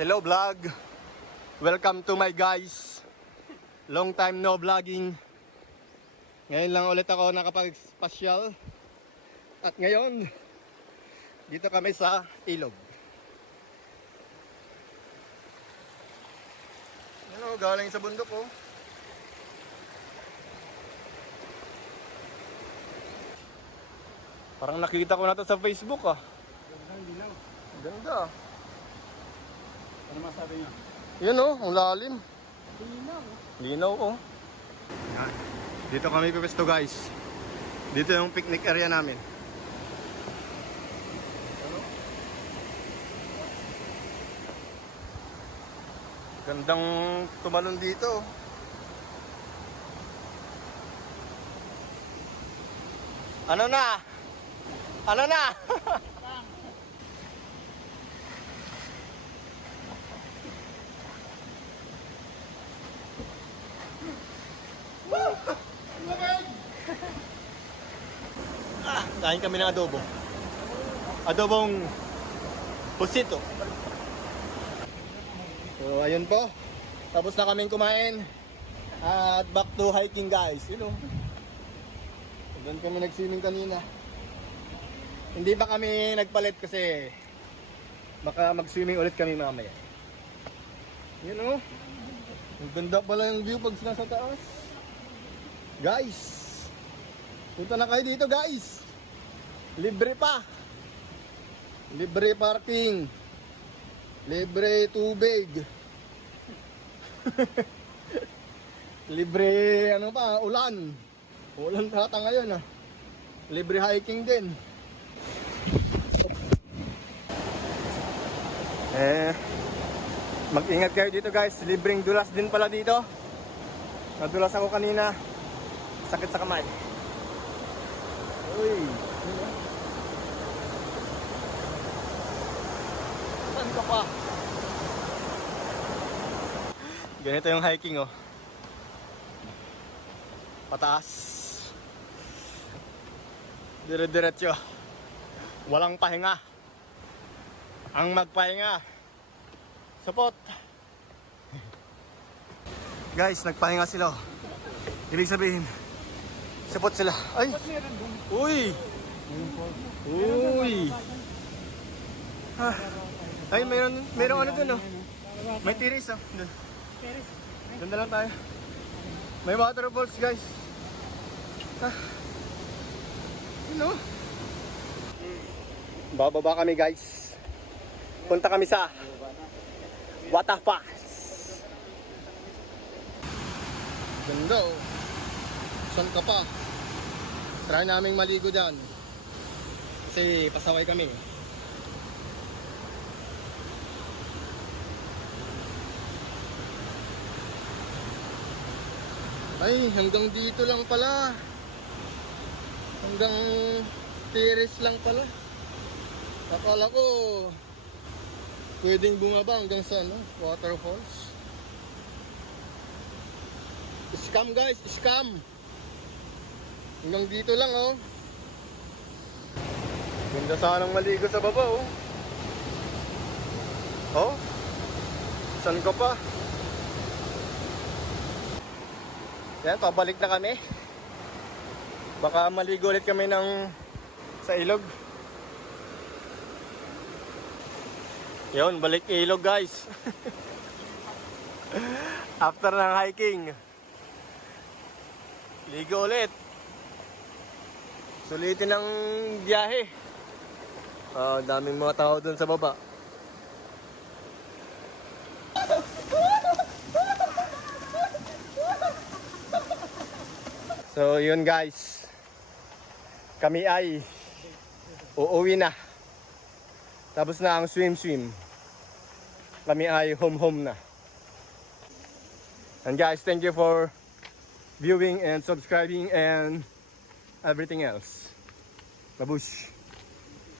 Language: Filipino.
Hello vlog. Welcome to my guys. Long time no vlogging. Ngayon lang ulit ako nakapag-pasyal. At ngayon, dito kami sa ilog. Ano, galing sa bundok oh. Parang nakita ko na to sa Facebook ah. Linaw. Ganda. Ano masabi niya? Yun oh, ang lalim. Linaw. Linaw oh. Yan. Dito kami pipesto guys. Dito yung picnic area namin. Gandang tumalon dito. Ano na? Ano na? Kain kami ng adobo. Adobong pusito. So ayun po. Tapos na kaming kumain. At back to hiking guys. You know. Doon kami nag-swimming kanina. Hindi pa kami nagpalit kasi baka mag-swimming ulit kami mamaya. You know. Ang ganda pala yung view pag nasa taas. Guys. Punta na kayo dito guys. Libre pa. Libre parking. Libre tubig. Libre ano pa, ulan. Ulan tata ngayon ah. Libre hiking din. Mag-ingat kayo dito guys. Libreng dulas din pala dito. Nadulas ako kanina. Sakit sa kamay. Uy. Saan ka pa? Ganito yung hiking oh. Pataas. Dire-diretso. Walang pahinga. Ang magpahinga. Support. Guys, nagpahinga sila. Ibig sabihin, support sila. Ay! Uy! Uy! Ah. Ay, mayroong ano dun oh. May tiris oh. Doon na lang tayo. May waterfalls guys. Ah. You know? Bababa kami guys. Punta kami sa Waterfalls. Ganda oh. Saan ka pa? Try naming maligo dyan. Kasi pasaway kami. Ay, hanggang dito lang pala. Hanggang terrace lang pala. Akala ko pwedeng bumaba hanggang sa ano, waterfalls. Scam guys, scam. Hanggang dito lang oh. Ganda sanang maligo sa baba oh. Oh. Saan ka pa? Yan, pabalik na kami. Baka maligo ulit kami sa ilog. Yun, balik ilog guys. After ng hiking, ligo ulit. Sulitin ang biyahe. Daming mga tao dun sa baba. So yun guys, kami ay uuwi na. Tapos na ang swim. Kami ay home na. And guys, thank you for viewing and subscribing and everything else. Babush!